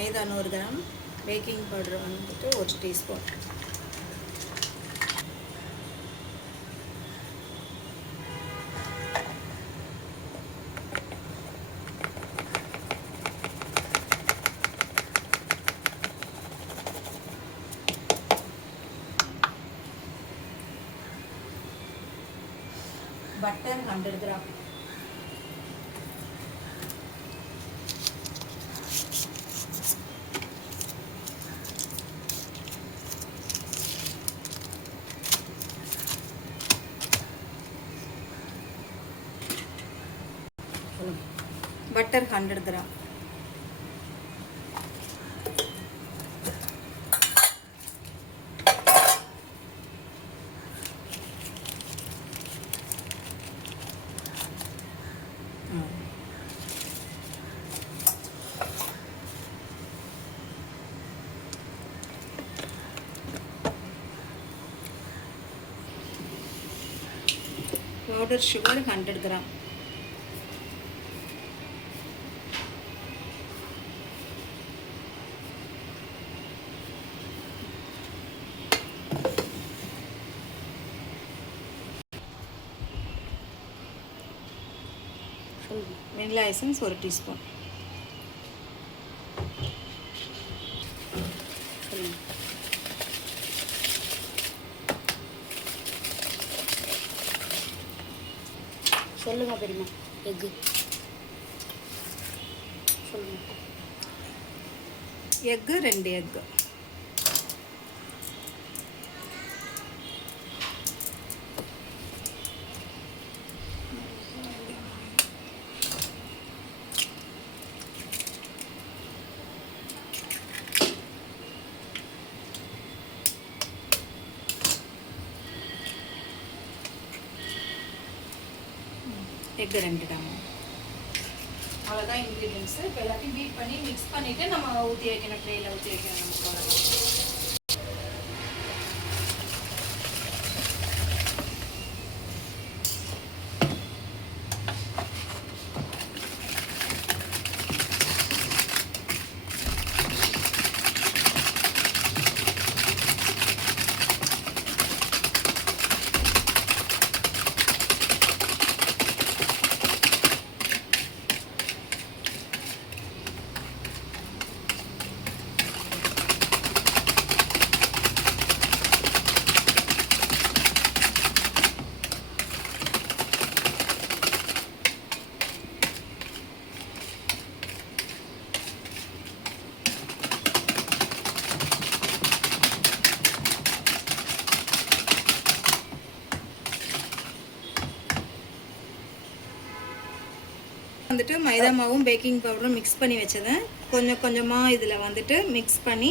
மைதா 100 gram, packing powder வந்துட்டு 1 teaspoon. Butter 100 gram. Butter 100 gram. Powder sugar 100 gram. Vanilla essence 1 teaspoon. சொல்லுங்க பெரியம்மா. Egg சொல்லுங்க. Egg 2 egg. Egg 2 தான். அவ்வளோதான் இன்க்ரீடியன்ஸு. இப்போ எல்லாத்தையும் பீட் பண்ணி மிக்ஸ் பண்ணிவிட்டு நம்ம ஊற்றி வைக்கணும், ட்ரேயில் ஊற்றி வைக்கணும். நமக்கு வந்துட்டு மைதா மாவும் பேக்கிங் பவுடரும் மிக்ஸ் பண்ணி வச்சதேன் கொஞ்சம் கொஞ்சமாக இதில் வந்துட்டு மிக்ஸ் பண்ணி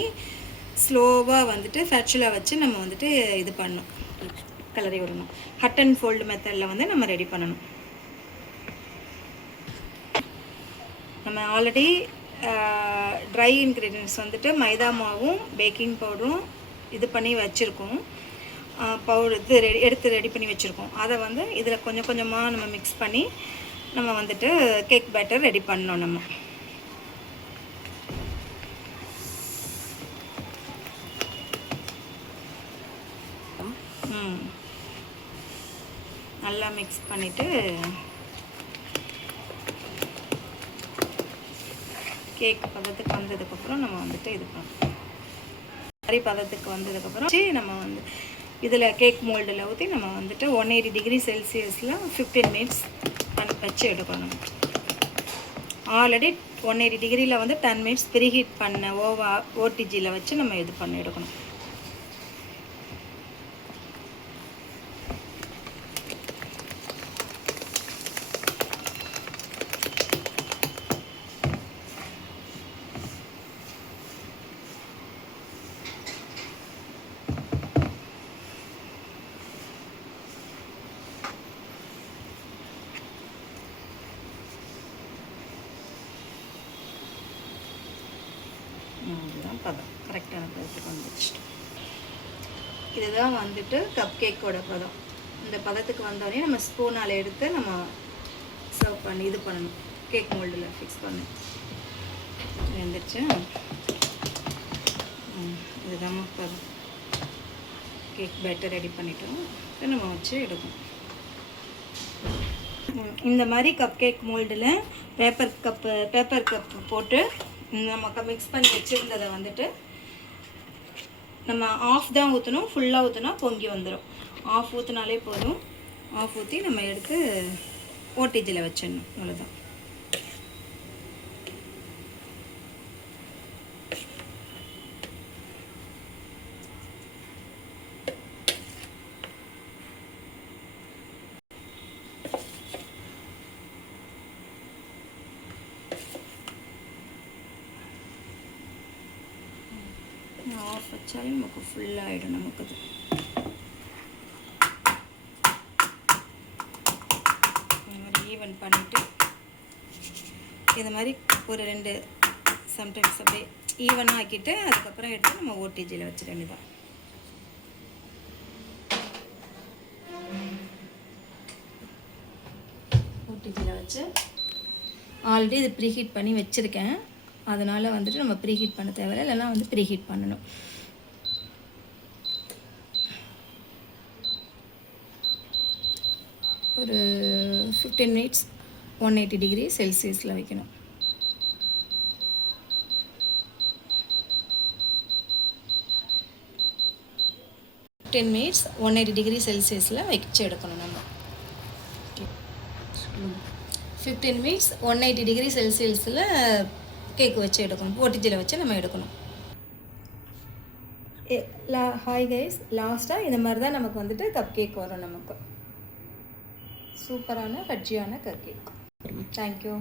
ஸ்லோவாக வந்துட்டு ஃபேட்சுலாக வச்சு நம்ம வந்துட்டு இது பண்ணணும், கலரி விடணும். ஹட் அண்ட் ஃபோல்டு மெத்தடில் வந்து நம்ம ரெடி பண்ணணும். நம்ம ஆல்ரெடி ட்ரை இன்க்ரீடியன்ட்ஸ் வந்துட்டு மைதா மாவும் பேக்கிங் பவுடரும் இது பண்ணி வச்சுருக்கோம். பவுடர் இது எடுத்து ரெடி பண்ணி வச்சுருக்கோம். அதை வந்து இதில் கொஞ்சம் கொஞ்சமாக நம்ம மிக்ஸ் பண்ணி நம்ம வந்துட்டு கேக் பேட்டர் ரெடி பண்ணோம். நம்ம நல்லா மிக்ஸ் பண்ணிவிட்டு கேக் பதத்துக்கு வந்ததுக்கப்புறம் நம்ம வந்துட்டு இது பண்ணோம். மாதிரி பதத்துக்கு வந்ததுக்கப்புறம் நம்ம வந்து இதில் கேக் மோல்டில் ஊற்றி நம்ம வந்துட்டு 180 டிகிரி செல்சியஸில் 15 மினிட்ஸ் வச்சு எடுக்கணும். ஆல்ரெடி 180 டிகிரியில் வந்து 10 மினிட்ஸ் ப்ரீஹீட் பண்ண ஓடிஜியில் வச்சு நம்ம இது பண்ணி எடுக்கணும். இதுதான் பதம், கரெக்டான பதத்துக்கு வந்துடுச்சு. இதுதான் வந்துட்டு கப் கேக்கோட பதம். இந்த பதத்துக்கு வந்தோடனே நம்ம ஸ்பூனால் எடுத்து நம்ம சர்வ் பண்ணி இது பண்ணணும், கேக் மோல்டில் ஃபிக்ஸ் பண்ணி வந்துடுச்சு. கேக் பேட்டர் ரெடி பண்ணிட்டோம். இப்போ நம்ம வச்சு எடுக்கணும். இந்த மாதிரி கப் கேக் மோல்டில் பேப்பர் கப்பு போட்டு நம்ம மிக்ஸ் பண்ணி வச்சுருந்ததை வந்துட்டு நம்ம ஆஃப் தான் ஊற்றணும். ஃபுல்லாக ஊற்றினா பொங்கி வந்துடும். ஆஃப் ஊற்றினாலே போதும். ஆஃப் ஊற்றி நம்ம எடுத்து ஓடிஜியில் வச்சிடணும். அவ்வளோதான். ஆஃப் வச்சாலும் நமக்கு ஃபுல்லாகிடும். நமக்கு அது இந்த மாதிரி ஈவன் பண்ணிவிட்டு இது மாதிரி ஒரு 2 சம்டைம்ஸ் அப்படியே ஈவனாக ஆக்கிட்டு அதுக்கப்புறம் எடுத்து நம்ம ஓடிஜியில் வச்சிட வேண்டியதான். ஓடிஜியில் வச்சு ஆல்ரெடி இது ப்ரீஹீட் பண்ணி வச்சுருக்கேன். அதனால் வந்துட்டு நம்ம ப்ரீஹீட் பண்ண தேவையில்லை. இல்லைனா வந்து ப்ரீஹீட் பண்ணணும். ஒரு 15 மினிட்ஸ் 180 டிகிரி செல்சியஸில் வைக்கணும். 15 மினிட்ஸ் 180 டிகிரி செல்சியஸில் வச்சு எடுக்கணும். நம்ம 15 மினிட்ஸ் 180 டிகிரி செல்சியஸில் கேக் வச்சு எடுக்கணும். ஓடிஜியில் வச்சு நம்ம எடுக்கணும். ஹாய் கைஸ், லாஸ்ட்டாக இந்த மாதிரி தான் நமக்கு வந்துட்டு கப் கேக் வரும். நமக்கு சூப்பரான கட்சியான கப் கேக். தேங்க்யூ.